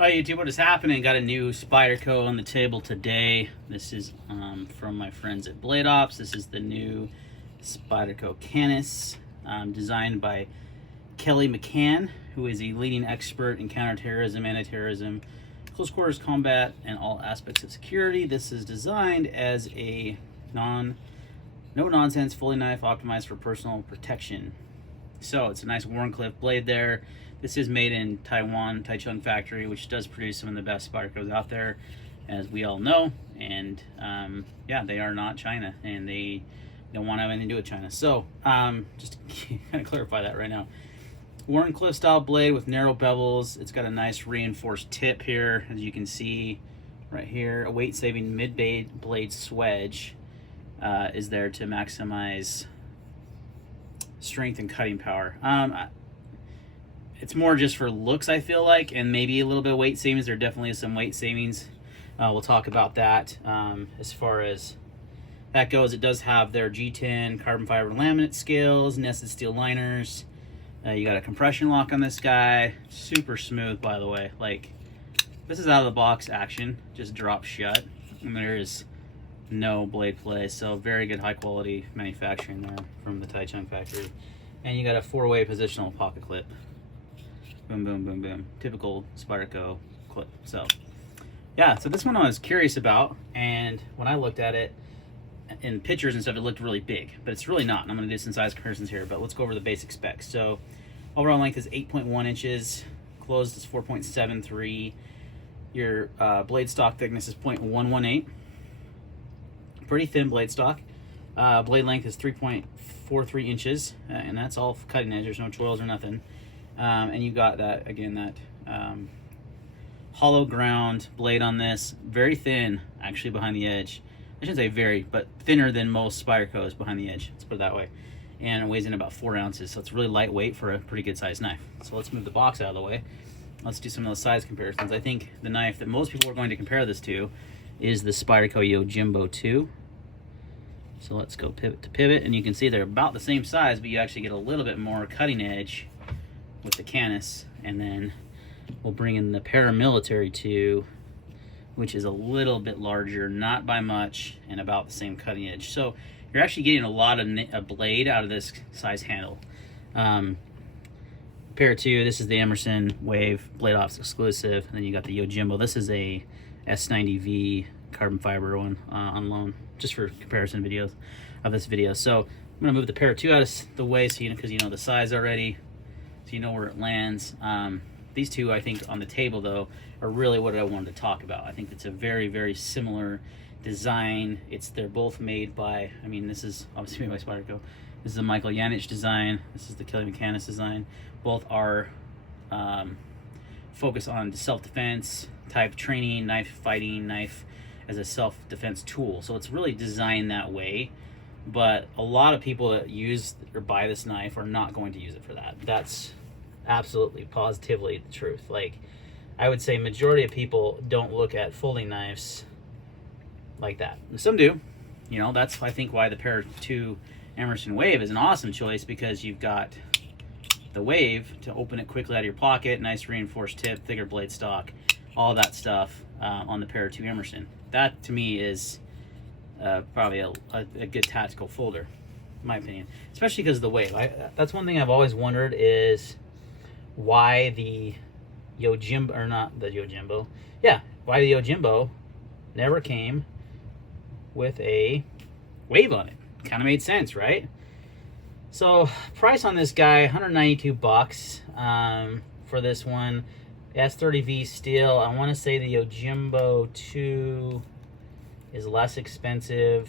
Hi YouTube, what is happening? Got a new Spyderco on the table today. This is from my friends at Blade Ops. This is the new Spyderco Canis, designed by Kelly McCann, who is a leading expert in counterterrorism, anti-terrorism, close quarters combat, and all aspects of security. This is designed as a no-nonsense, fully knife optimized for personal protection. So it's a nice Wharncliffe blade there. This is made in Taiwan, Taichung factory, which does produce some of the best Spydercos out there, as we all know. And yeah, they are not China, and they don't want to have anything to do with China. So just to kind of clarify that right now. Wharncliffe style blade with narrow bevels. It's got a nice reinforced tip here, as you can see right here. A weight-saving mid-blade swedge is there to maximize strength and cutting power. It's more just for looks, I feel like, and maybe a little bit of weight savings. There definitely is some weight savings. We'll talk about that. As far as that goes, it does have their G10 carbon fiber laminate scales, nested steel liners. You got a compression lock on this guy. Super smooth, by the way. Like, this is out of the box action. Just drops shut. And there is no blade play. So very good high quality manufacturing there from the Taichung factory. And you got a 4-way positional pocket clip. Boom, boom, boom, boom. Typical Spyderco clip. So, yeah, so this one I was curious about, and when I looked at it in pictures and stuff, it looked really big, but it's really not. And I'm going to do some size comparisons here, but let's go over the basic specs. So, overall length is 8.1 inches, closed is 4.73. Your blade stock thickness is 0.118. Pretty thin blade stock. Blade length is 3.43 inches, and that's all cutting edge. There's no choils or nothing. And you got that, again, that hollow ground blade on this. Very thin, actually, behind the edge. I shouldn't say very, but thinner than most Spydercos behind the edge. Let's put it that way. And it weighs in about 4 ounces, so it's really lightweight for a pretty good sized knife. So let's move the box out of the way. Let's do some of those size comparisons. I think the knife that most people are going to compare this to is the Spyderco Yojimbo 2. So let's go pivot to pivot, and you can see they're about the same size, but you actually get a little bit more cutting edge with the Canis. And then we'll bring in the Paramilitary 2, which is a little bit larger, not by much, and about the same cutting edge. So you're actually getting a lot of a blade out of this size handle. Pair 2, this is the Emerson Wave Blade Ops exclusive, and then you got the Yojimbo. This is a S90V carbon fiber one on loan, just for comparison videos of this video. So I'm gonna move the Pair 2 out of the way, so you know, because you know the size already, so you know where it lands. These two, I think, on the table, though, are really what I wanted to talk about. I think it's a very, very similar design. They're both made by, I mean, this is obviously made by Spyderco. This is the Michael Janich design. This is the Kelly McCann design. Both are focused on self-defense type training, knife fighting, knife as a self-defense tool. So it's really designed that way. But a lot of people that use or buy this knife are not going to use it for that. That's absolutely, positively the truth. Like, I would say majority of people don't look at folding knives like that. And some do. You know, that's, I think, why the Pair 2 Emerson Wave is an awesome choice, because you've got the Wave to open it quickly out of your pocket, nice reinforced tip, thicker blade stock, all that stuff on the Pair 2 Emerson. That, to me, is probably a good tactical folder, in my opinion, especially because of the Wave. That's one thing I've always wondered, is why the Yojimbo, or not the Yojimbo, yeah, why the Yojimbo never came with a Wave on it. Kind of made sense, right? So price on this guy, 192 bucks for this one. S30V steel. I want to say the Yojimbo 2 is less expensive.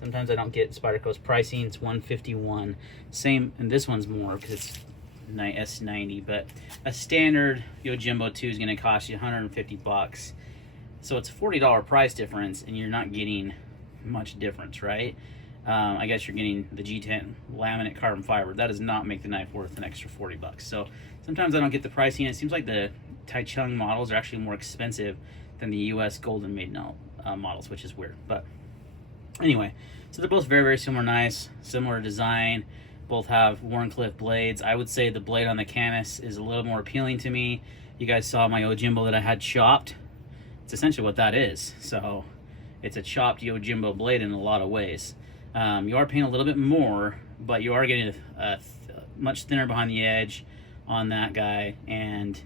Sometimes I don't get Spyderco's pricing. It's 151. Same, and this one's more because it's S90, but a standard Yojimbo 2 is going to cost you 150 bucks. So it's a $40 price difference, and you're not getting much difference, right? I guess you're getting the G10 laminate carbon fiber. That does not make the knife worth an extra 40 bucks. So sometimes I don't get the pricing. It seems like the Taichung models are actually more expensive than the US Golden Made models, which is weird. But anyway, so they're both very, very similar knives, similar design. Both have Wharncliffe blades. I would say the blade on the Canis is a little more appealing to me. You guys saw my Yojimbo that I had chopped. It's essentially what that is. So it's a chopped Yojimbo blade in a lot of ways. You are paying a little bit more, but you are getting much thinner behind the edge on that guy, and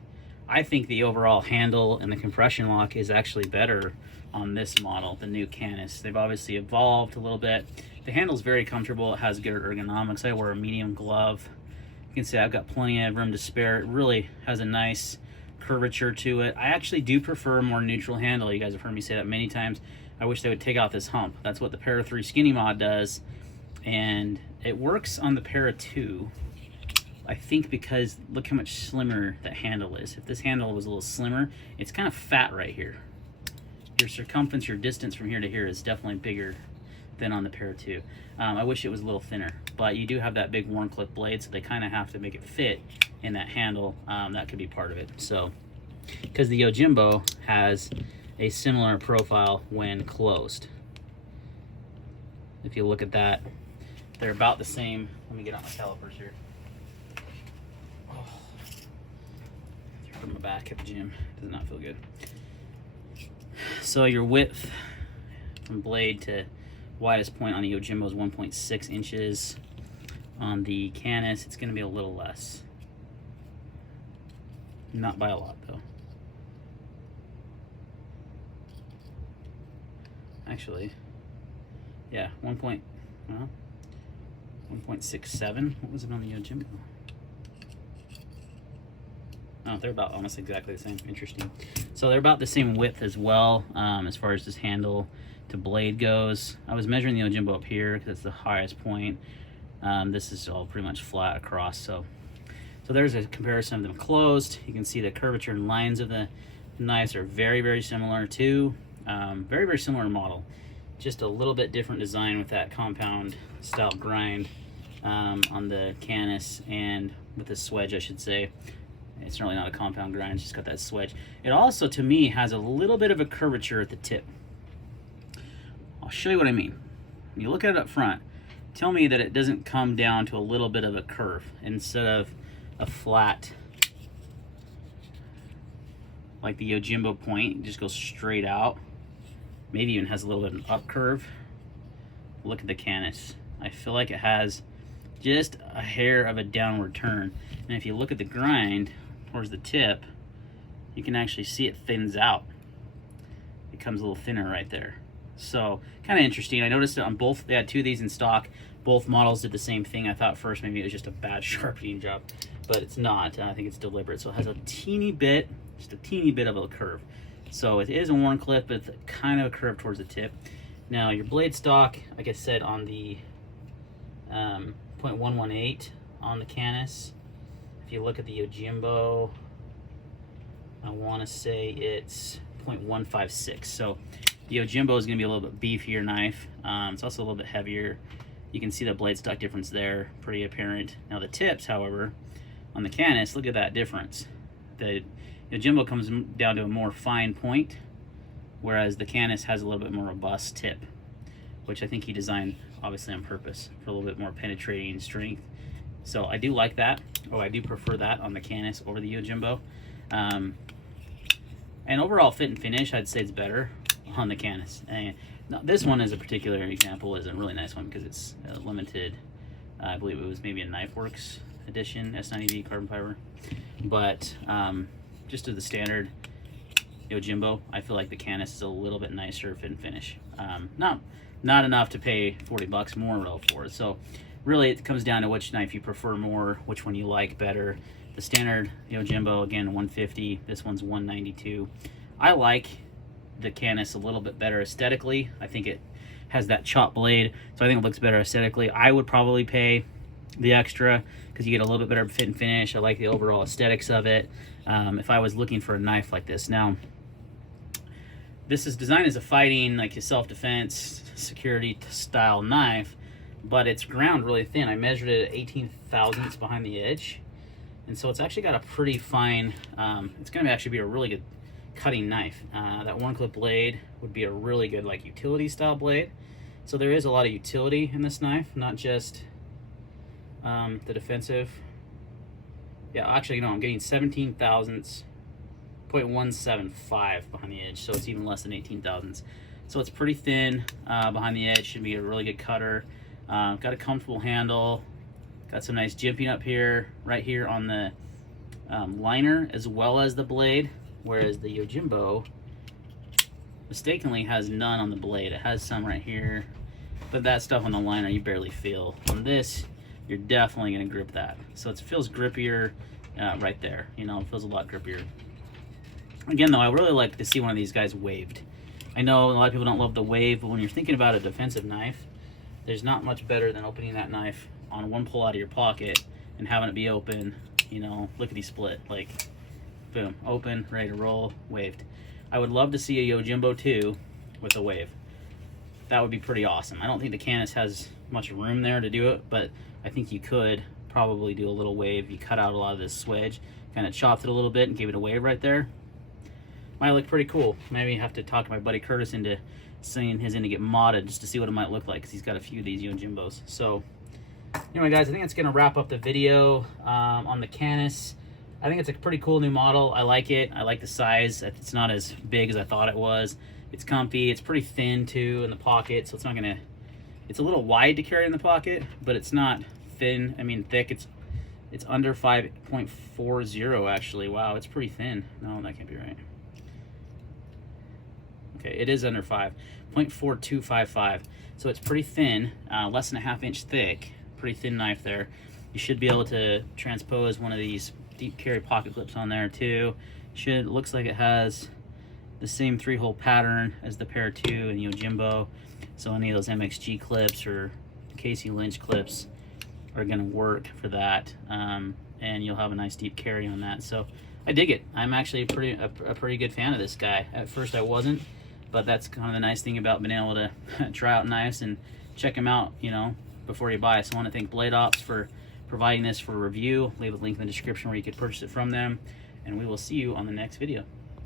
I think the overall handle and the compression lock is actually better on this model, the new Canis. They've obviously evolved a little bit. The handle's very comfortable. It has good ergonomics. I wear a medium glove. You can see I've got plenty of room to spare. It really has a nice curvature to it. I actually do prefer a more neutral handle. You guys have heard me say that many times. I wish they would take out this hump. That's what the Para 3 Skinny Mod does, and it works on the Para 2. I think because look how much slimmer that handle is. If this handle was a little slimmer, it's kind of fat right here. Your circumference, your distance from here to here is definitely bigger than on the Para 2. I wish it was a little thinner, but you do have that big Wharncliffe blade, so they kind of have to make it fit in that handle. That could be part of it. So, because the Yojimbo has a similar profile when closed. If you look at that, they're about the same. Let me get out my calipers here. From my back at the gym, does not feel good. So your width from blade to widest point on the Yojimbo is 1.6 inches. On the Canis, it's going to be a little less. Not by a lot, though. Actually, yeah, 1.67. What was it on the Yojimbo? Oh, they're about almost exactly the same. Interesting. So they're about the same width as well, as far as this handle to blade goes. I was measuring the Yojimbo up here because it's the highest point. This is all pretty much flat across. So there's a comparison of them closed. You can see the curvature and lines of the knives are very, very similar too. Very, very similar model. Just a little bit different design with that compound style grind on the Canis, and with the swedge, I should say. It's really not a compound grind, it's just got that swedge. It also, to me, has a little bit of a curvature at the tip. I'll show you what I mean. When you look at it up front, tell me that it doesn't come down to a little bit of a curve instead of a flat, like the Yojimbo point. It just goes straight out. Maybe even has a little bit of an up curve. Look at the Canis. I feel like it has just a hair of a downward turn. And if you look at the grind towards the tip, you can actually see it thins out. It comes a little thinner right there. So kind of interesting. I noticed it on both. They had two of these in stock. Both models did the same thing. I thought first maybe it was just a bad sharpening job, but it's not. I think it's deliberate. So it has a teeny bit, just a teeny bit of a curve. So it is a Wharncliffe, but it's kind of a curve towards the tip. Now your blade stock, like I said, on the 0.118 on the Canis. If you look at the Yojimbo, I want to say it's 0.156. So the Yojimbo is going to be a little bit beefier knife. It's also a little bit heavier. You can see the blade stock difference there, pretty apparent. Now the tips, however, on the Canis, look at that difference. The Yojimbo comes down to a more fine point, whereas the Canis has a little bit more robust tip, which I think he designed obviously on purpose for a little bit more penetrating strength. So I do like that. Oh, I do prefer that on the Canis over the Yojimbo. And overall fit and finish, I'd say it's better on the Canis. And now, this one as a particular example is a really nice one because it's limited. I believe it was maybe a Knifeworks edition, S90V carbon fiber. But just to the standard Yojimbo, I feel like the Canis is a little bit nicer fit and finish. Not enough to pay 40 bucks more though for it. So really it comes down to which knife you prefer more, which one you like better. The standard Yojimbo, again, 150. This one's 192. I like the Canis a little bit better aesthetically. I think it has that chop blade, so I think it looks better aesthetically. I would probably pay the extra because you get a little bit better fit and finish. I like the overall aesthetics of it. If I was looking for a knife like this. Now, this is designed as a fighting, like a self-defense, security style knife, but it's ground really thin. I measured it at 18 thousandths behind the edge, and so it's actually got a pretty fine, it's going to actually be a really good cutting knife. That Wharncliffe blade would be a really good like utility style blade. So there is a lot of utility in this knife, not just the defensive. Yeah, actually, no, I'm getting 17 thousandths, 0.175 behind the edge, so it's even less than 18 thousandths. So it's pretty thin behind the edge. Should be a really good cutter. Got a comfortable handle. Got some nice jimping up here, right here on the liner, as well as the blade, whereas the Yojimbo mistakenly has none on the blade. It has some right here, but that stuff on the liner you barely feel. On this, you're definitely going to grip that. So it feels grippier right there. You know, it feels a lot grippier. Again, though, I really like to see one of these guys waved. I know a lot of people don't love the wave, but when you're thinking about a defensive knife, there's not much better than opening that knife on one pull out of your pocket and having it be open, you know, lickety split, like boom, open, ready to roll, waved. I would love to see a Yojimbo 2 with a wave. That would be pretty awesome. I don't think the Canis has much room there to do it, but I think you could probably do a little wave. You cut out a lot of this swedge, kind of chopped it a little bit and gave it a wave right there. Might look pretty cool. Maybe have to talk to my buddy Curtis into seeing his end to get modded just to see what it might look like, because he's got a few of these Yojimbos. So anyway, guys, I think that's going to wrap up the video on the Canis. I think it's a pretty cool new model. I like it. I like the size. It's not as big as I thought it was. It's comfy. It's pretty thin too in the pocket, so it's not gonna. It's a little wide to carry in the pocket, but it's not thin. I mean, thick. It's under 5.40 actually. Wow, it's pretty thin. No, that can't be right. Okay, it is under 5, 0.4255. So it's pretty thin, less than a ½ inch thick. Pretty thin knife there. You should be able to transpose one of these deep carry pocket clips on there too. Looks like it has the same 3-hole pattern as the Pair 2 and Yojimbo. So any of those MXG clips or Casey Lynch clips are gonna work for that. And you'll have a nice deep carry on that. So I dig it. I'm actually a pretty good fan of this guy. At first I wasn't, but that's kind of the nice thing about being able to try out knives and check them out, you know, before you buy. So I want to thank Blade Ops for providing this for review. Leave a link in the description where you could purchase it from them, and we will see you on the next video.